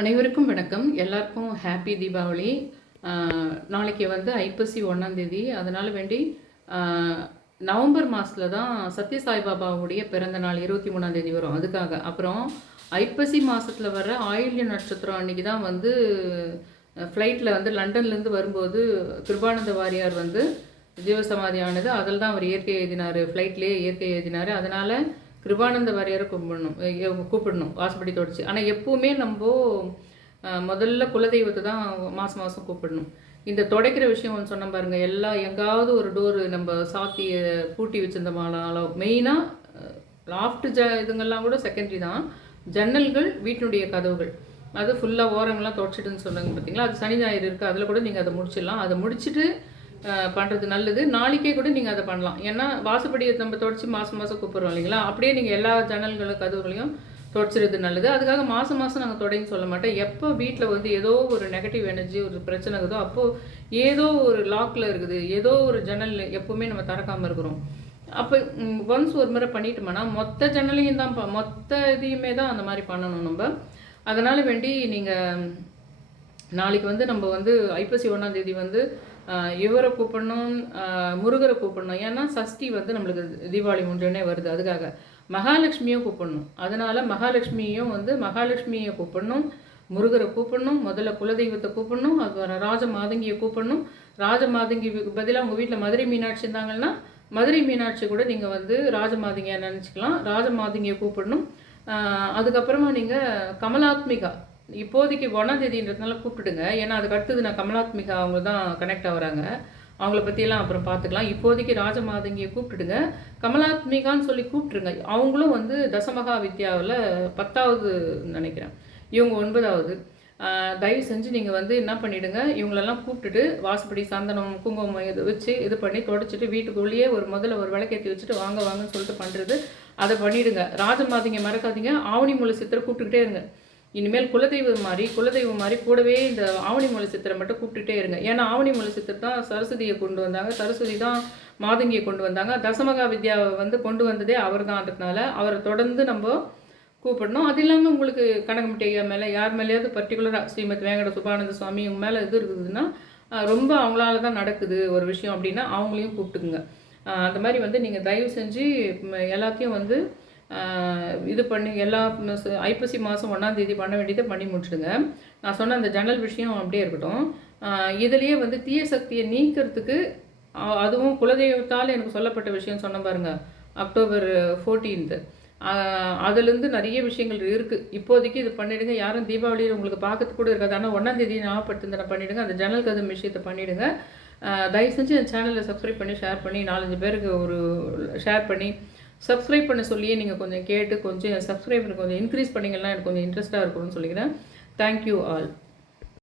அனைவருக்கும் வணக்கம். எல்லாருக்கும் ஹாப்பி தீபாவளி. நாளைக்கு வந்து ஐப்பசி ஒன்றாந்தேதி அதனால் வேண்டி நவம்பர் மாதத்தில் தான் சத்ய சாய்பாபாவுடைய பிறந்த நாள் இருபத்தி மூணாந்தேதி வரும். அதுக்காக. அப்புறம் ஐப்பசி மாதத்தில் வர ஆயுள்ய நட்சத்திரம் அன்றைக்கி தான் வந்து ஃப்ளைட்டில் வந்து லண்டன்லேருந்து வரும்போது கிருபானந்த வாரியார் வந்து ஜீவசமாதி ஆனது அதில் தான் அவர் இயற்கை எழுதினார். ஃப்ளைட்லேயே இயற்கை எழுதினார். அதனால் கிருபானந்த வாரியாரை கும்பிடணும். கூப்பிடணும். வாசப்படி தொடச்சி. ஆனால் எப்போவுமே நம்ம முதல்ல குலதெய்வத்தை தான் மாதம் மாதம் கூப்பிடணும். இந்த துடைக்கிற விஷயம் ஒன்று சொன்ன பாருங்கள் எல்லா எங்காவது ஒரு டோரு நம்ம சாத்தி பூட்டி வச்சிருந்த மாலாலோ மெயினாக லாஃப்ட் ஜ இதுங்கெல்லாம் கூட செகண்டரி தான். ஜன்னல்கள் வீட்டினுடைய கதவுகள். அது ஃபுல்லாக ஓரங்கள்லாம் தொடச்சிட்டுன்னு சொன்னாங்க பார்த்தீங்களா அது சனி ஞாயிறு இருக்குது அதில் கூட நீங்கள் அதை முடிச்சிடலாம். அதை முடிச்சுட்டு பண்ணுறது நல்லது. நாளைக்கே கூட நீங்கள் அதை பண்ணலாம். ஏன்னா வாசப்படியை நம்ம தொடச்சி மாதம் மாதம் கூப்பிட்றோம் இல்லைங்களா? அப்படியே நீங்கள் எல்லா ஜன்னல்களும் கதவுகளையும் தொடச்சிறது நல்லது. அதுக்காக மாதம் மாதம் நாங்கள் தொடங்கி சொல்ல மாட்டோம். எப்போ வீட்டில் வந்து ஏதோ ஒரு நெகட்டிவ் எனர்ஜி ஒரு பிரச்சனை இருக்குதோ அப்போது ஏதோ ஒரு லாக்கில் இருக்குது. ஏதோ ஒரு ஜன்னல் எப்போவுமே நம்ம திறக்காமல் இருக்கிறோம். அப்போ ஒன்ஸ் ஒரு முறை பண்ணிட்டோம்னா மொத்த ஜன்னலையும் தான் மொத்த இதையுமே தான் அந்த மாதிரி பண்ணணும் நம்ம. அதனால் வேண்டி நீங்கள் நாளைக்கு வந்து நம்ம வந்து ஐப்பசி ஒன்றாந்தேதி வந்து இவரை கூப்பிடணும் முருகரை கூப்பிடணும். ஏன்னா சஷ்டி வந்து நம்மளுக்கு தீபாவளி முடிஞ்சோடனே வருது. அதுக்காக மகாலட்சுமியும் கூப்பிடணும். அதனால் மகாலட்சுமியும் வந்து மகாலட்சுமியை கூப்பிடணும் முருகரை கூப்பிடணும் முதல்ல குலதெய்வத்தை கூப்பிடணும் அது ராஜ மாதங்கியை கூப்பிடணும். ராஜ மாதங்கிக்கு பதிலாக உங்கள் வீட்டில் மதுரை மீனாட்சி இருந்தாங்கன்னா மதுரை மீனாட்சி கூட நீங்கள் வந்து ராஜ மாதங்கியை நினச்சிக்கலாம். ராஜ மாதங்கியை கூப்பிடணும் அதுக்கப்புறமா நீங்கள் கமலாத்மிகா இப்போதைக்கு ஒன்றாம் தேதின்றதுனால கூப்பிட்டுடுங்க. ஏன்னா அதுக்கு அடுத்தது நான் கமலாத்மிகா அவங்க தான் கனெக்ட் ஆகுறாங்க. அவங்கள பற்றியெல்லாம் அப்புறம் பார்த்துக்கலாம் இப்போதைக்கு ராஜமாதங்கியை கூப்பிட்டுடுங்க. கமலாத்மிகான்னு சொல்லி கூப்பிட்டுருங்க. அவங்களும் வந்து தசமகா வித்யாவில் பத்தாவது நினைக்கிறேன். இவங்க ஒன்பதாவது. தயவு செஞ்சு நீங்கள் வந்து என்ன பண்ணிவிடுங்க இவங்களெல்லாம் கூப்பிட்டுட்டு வாசப்படி சந்தனம் குங்குமம் இது வச்சு இது பண்ணி தொடச்சிட்டு வீட்டுக்குள்ளேயே ஒரு முதல்ல ஒரு விளக்கேற்றி வச்சுட்டு வாங்க வாங்கன்னு சொல்லிட்டு பண்ணுறது அதை பண்ணிவிடுங்க ராஜமாதிங்க மறக்காதீங்க. ஆவணி மூல சித்திரை கூப்பிட்டுக்கிட்டே இருங்க. இனிமேல் குலதெய்வம் மாதிரி குலதெய்வம் மாதிரி கூடவே இந்த ஆவணி மூல சித்திரை மட்டும் கூப்பிட்டுட்டே இருங்க. ஏன்னா ஆவணி மூல சித்திரம் தான் சரஸ்வதியை கொண்டு வந்தாங்க. சரஸ்வதி தான் மாதங்கியை கொண்டு வந்தாங்க. தசமகா வித்யாவை வந்து கொண்டு வந்ததே அவர் தான்றதுனால அவரை தொடர்ந்து நம்ம கூப்பிடணும். அது இல்லாமல் உங்களுக்கு கனகமிட்டையா மேலே யார் மேலேயாவது பர்டிகுலராக ஸ்ரீமத் வேங்கட சுபானந்த சுவாமி இவங்க மேலே இது இருக்குதுன்னா ரொம்ப அவங்களால தான் நடக்குது ஒரு விஷயம் அப்படின்னா அவங்களையும் கூப்பிட்டுக்குங்க. அந்த மாதிரி வந்து நீங்கள் தயவு செஞ்சு எல்லாத்தையும் வந்து இது பண்ணி எல்லா ஐப்பசி மாதம் ஒன்றாந்தேதி பண்ண வேண்டியதை பண்ணி முடிச்சுடுங்க. நான் சொன்ன அந்த ஜன்னல் விஷயம் அப்படியே இருக்கட்டும். இதுலேயே வந்து தீய சக்தியை நீக்கிறதுக்கு அதுவும் குலதெய்வத்தால் எனக்கு சொல்லப்பட்ட விஷயம் சொன்ன பாருங்க அக்டோபர் ஃபோர்டீன்த்து அதுலேருந்து நிறைய விஷயங்கள் இருக்குது இப்போதைக்கு இது பண்ணிவிடுங்க யாரும் தீபாவளியில் உங்களுக்கு பார்க்கறது கூட இருக்காது. ஆனால் ஒன்றாந்தேதி ஞாபகப்படுத்தி பண்ணிவிடுங்க அந்த ஜன்னல் கதம் விஷயத்தை பண்ணிவிடுங்க தயவு செஞ்சு என் சேனலை சப்ஸ்கிரைப் பண்ணி ஷேர் பண்ணி நாலஞ்சு பேருக்கு ஒரு ஷேர் பண்ணி சப்ஸ்கிரைப் பண்ண சொல்லியே நீங்கள் கொஞ்சம் கேட்டு கொஞ்சம் சப்ஸ்கிரைபர் கொஞ்சம் இன்க்ரீஸ் பண்ணிங்கன்னா எனக்கு கொஞ்சம் இன்ட்ரெஸ்ட்டாக இருக்கும்னு சொல்லிக்கிறேன். Thank you all